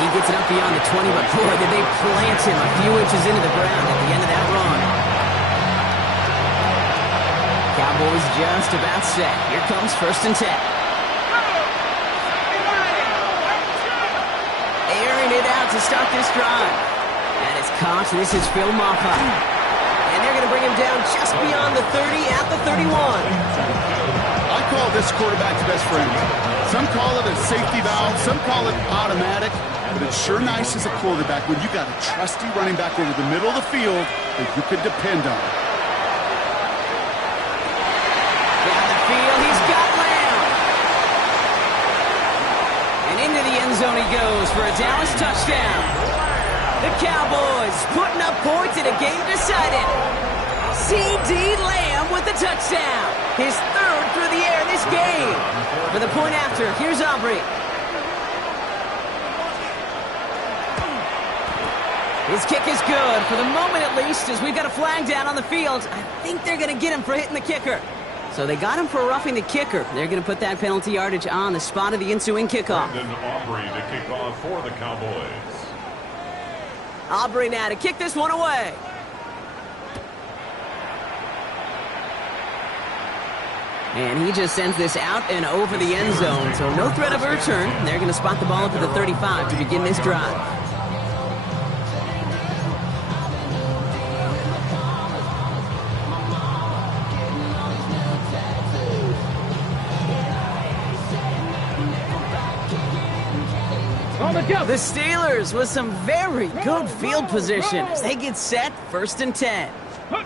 he gets it up beyond the 20, but boy, did they plant him a few inches into the ground at the end of that run. Cowboys just about set. Here comes 1st and 10. Airing it out to start this drive. And it's caught. This is Phil Moffa. And they're going to bring him down just beyond the 30 at the 31. I call this quarterback's best friend. Some call it a safety valve. Some call it automatic. But it's sure nice as a quarterback when you got a trusty running back over the middle of the field that you could depend on. He's got Lamb. And into the end zone he goes for a Dallas touchdown. The Cowboys putting up points in a game decided. C.D. Lamb with the touchdown. His 3rd through the air in this game. For the point after, here's Aubrey. His kick is good, for the moment at least, as we've got a flag down on the field. I think they're going to get him for hitting the kicker. So they got him for roughing the kicker. They're going to put that penalty yardage on the spot of the ensuing kickoff. Brendan Aubrey to kick off for the Cowboys. Aubrey now to kick this one away. And he just sends this out and over the end zone. So no threat of a return. They're going to spot the ball up at the 35 to begin this drive. The Steelers with some very good field position as they get set, 1st and 10. They'll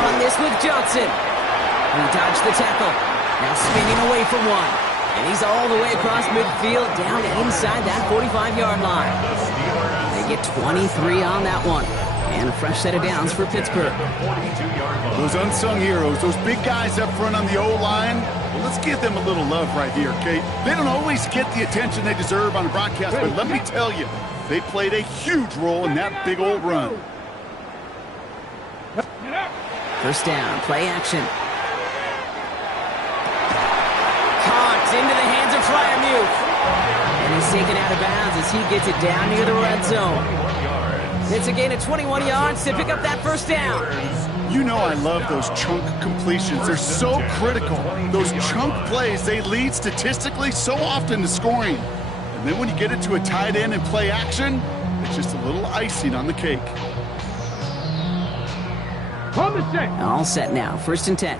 run this with Johnson. He dodged the tackle. Now spinning away from one. And he's all the way across midfield down inside that 45-yard line. They get 23 on that one. And a fresh set of downs for Pittsburgh. Those unsung heroes, those big guys up front on the O-line, well, let's give them a little love right here, Kate. They don't always get the attention they deserve on a broadcast, but let me tell you, they played a huge role in that big old run. 1st down, play action. Caught into the hands of Freiermuth. And he's taken out of bounds as he gets it down near the red zone. It's a gain of 21 yards to pick up that 1st down. You know I love those chunk completions. They're so critical. Those chunk plays, they lead statistically so often to scoring. And then when you get it to a tight end and play action, it's just a little icing on the cake. On the set. All set now, 1st and 10.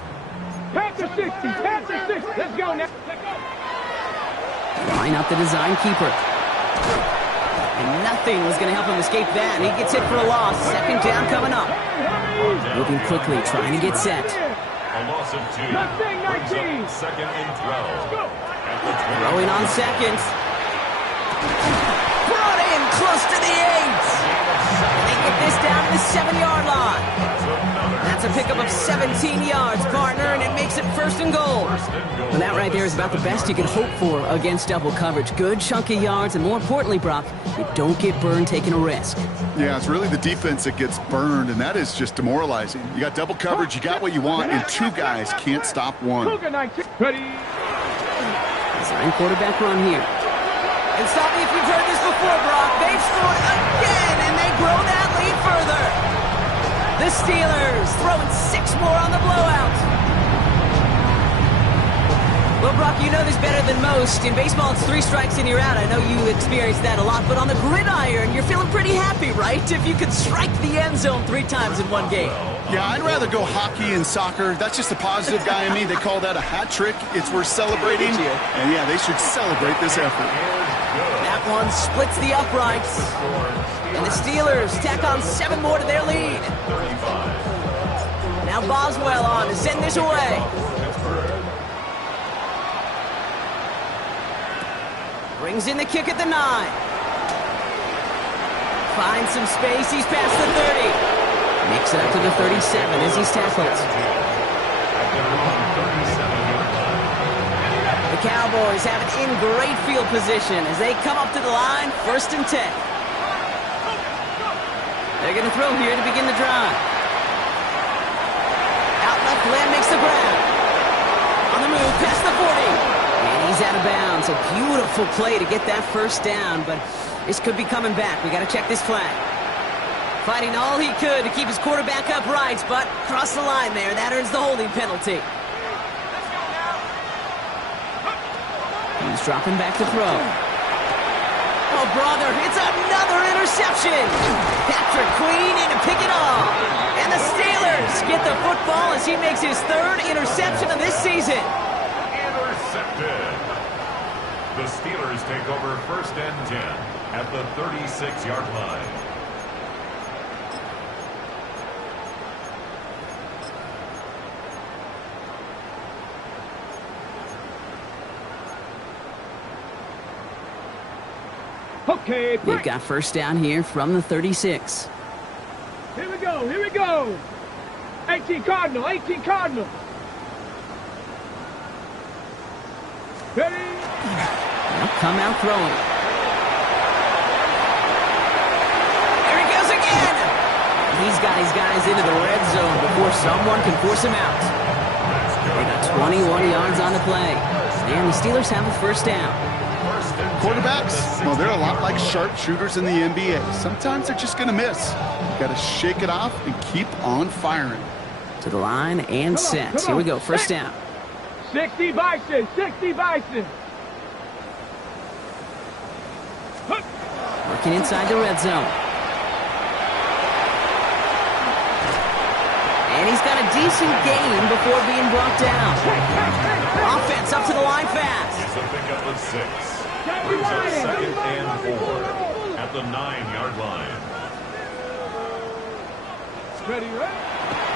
Panther 60, Panther 60. Let's go now. Line up the design keeper. And nothing was going to help him escape that. And he gets hit for a loss. 2nd down coming up. Moving quickly, trying to get set. A loss of 2. Brings up 2nd and 12. Throwing on 2nd. close to the 8. And they get this down to the 7-yard line. That's a pickup of 17 yards, partner, and it makes it 1st and goal. And that right there is about the best you can hope for against double coverage. Good chunk of yards, and more importantly, Brock, you don't get burned taking a risk. Yeah, it's really the defense that gets burned, and that is just demoralizing. You got double coverage, you got what you want, and 2 guys can't stop one. Ready. Design quarterback run here. And stop me if you've heard this before, Brock. They've scored again, and they grow that lead further. The Steelers throwing 6 more on the blowout. Well, Brock, you know this better than most. In baseball, it's 3 strikes and you're out. I know you experienced that a lot, but on the gridiron, you're feeling pretty happy, right? If you could strike the end zone 3 times in one game. Yeah, I'd rather go hockey and soccer. That's just the positive guy in me. They call that a hat trick. It's worth celebrating. And yeah, they should celebrate this effort. That one splits the uprights. And the Steelers tack on 7 more to their lead. Now Boswell on to send this away. Brings in the kick at the 9. Finds some space. He's past the 30. Makes it up to the 37 as he's tackled. The Cowboys have it in great field position as they come up to the line, 1st and 10. They're going to throw here to begin the drive. Out left, Lamb makes the grab. On the move, past the 40. And he's out of bounds. A beautiful play to get that 1st down, but this could be coming back. We got to check this flag. Fighting all he could to keep his quarterback upright, but crossed the line there. That earns the holding penalty. He's dropping back to throw. Oh, brother, it's another interception. Patrick Queen in to pick it off. And the Steelers get the football as he makes his 3rd interception of this season. Intercepted. The Steelers take over 1st and 10 at the 36-yard line. Okay, They've got 1st down here from the 36. Here we go, here we go. 18 Cardinal, 18 Cardinal. Ready? Now come out throwing. There he goes again. He's got his guys into the red zone before someone can force him out. They got 21 yards on the play. And the Steelers have a 1st down. Quarterbacks, well, they're a lot like sharpshooters in the NBA. Sometimes they're just going to miss. You got to shake it off and keep on firing. To the line and set. Here we go, 1st down. 60 Bison, 60 Bison. Working inside the red zone. And he's got a decent gain before being brought down. Offense up to the line fast. It's a pickup of 6. Brings up 2nd and 4 at the 9-yard line. Ready, ready?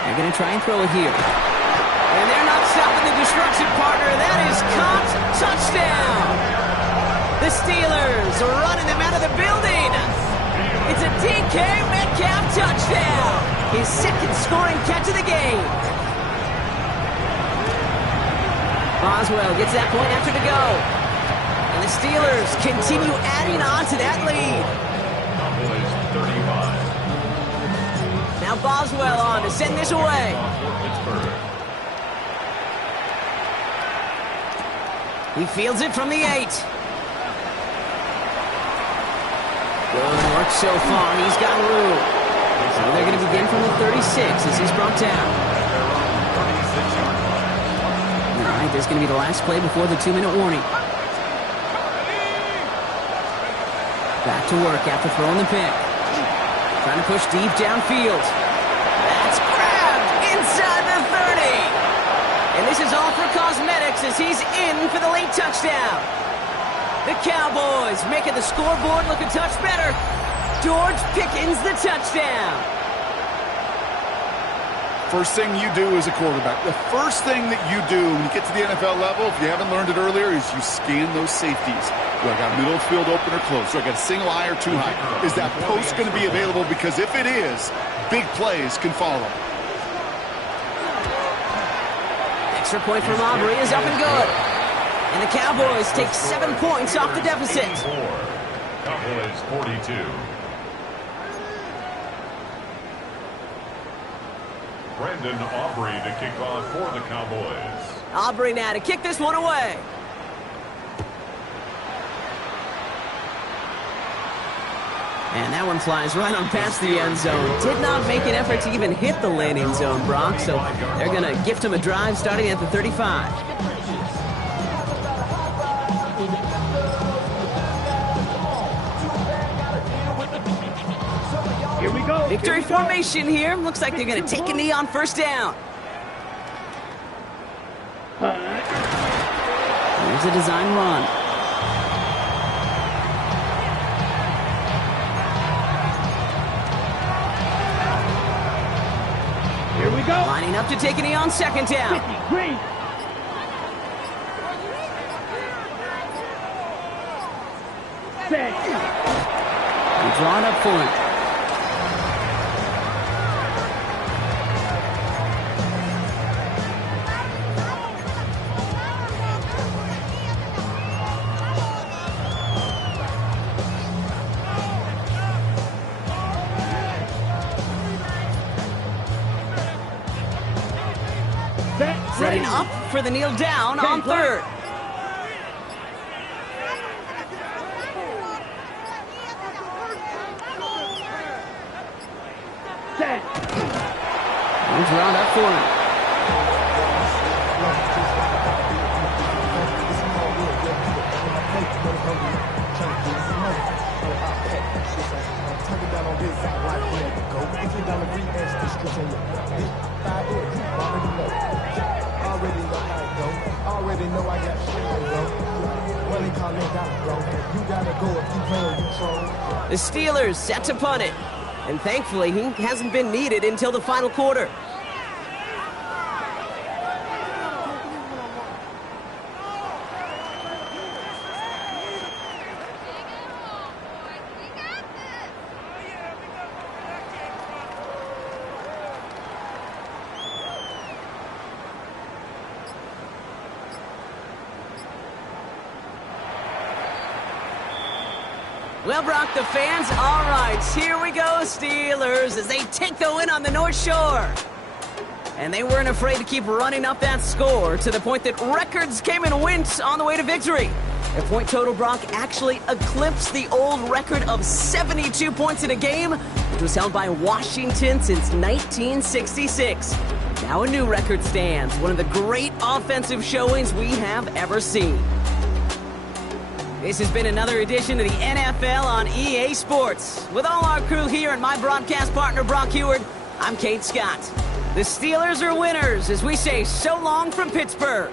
They're going to try and throw it here. And they're not stopping the destruction, partner. That is caught. Touchdown. The Steelers are running them out of the building. It's a DK Metcalf touchdown. His 2nd scoring catch of the game. Boswell gets that point after to go. And the Steelers continue adding on to that lead. Cowboys 35. Now Boswell on to send this away. He fields it from the 8. Good work so far. He's got room. So they're going to begin from the 36 as he's brought down. All right, there's going to be the last play before the 2-minute warning. Back to work after throwing the pick. Trying to push deep downfield. That's grabbed inside the 30. And this is all for cosmetics as he's in for the late touchdown. The Cowboys making the scoreboard look a touch better. George Pickens the touchdown. first thing you do as a quarterback, the first thing that you do when you get to the NFL level, if you haven't learned it earlier, is you scan those safeties. Do I got middle field open or close? Do I got a single high or two high? Is that post going to be available? Because if it is, big plays can follow. Extra point from Aubrey is up and good. And the Cowboys take 7 points off the deficit. Cowboys 42. Brendan Aubrey to kick off for the Cowboys. Aubrey now to kick this one away. And that one flies right on past the end zone. Did not make an effort to even hit the landing zone, Brock. So they're going to gift him a drive starting at the 35. Here we go. Victory formation here. Looks like they're going to take a knee on first down. Here's a design run. Here we go. Lining up to take a knee on second down. 50, green. Set. And drawn up for it. Setting up for the kneel down on third. Set. And drawn up for it. The Steelers set to punt it. And thankfully, he hasn't been needed until the final quarter. Well, Brock, the fans, all right, here we go, Steelers, as they take the win on the North Shore. And they weren't afraid to keep running up that score to the point that records came and went on the way to victory. Their point total, Brock, actually eclipsed the old record of 72 points in a game, which was held by Washington since 1966. Now a new record stands, one of the great offensive showings we have ever seen. This has been another edition of the NFL on EA Sports. With all our crew here and my broadcast partner, Brock Heward, I'm Kate Scott. The Steelers are winners as we say so long from Pittsburgh.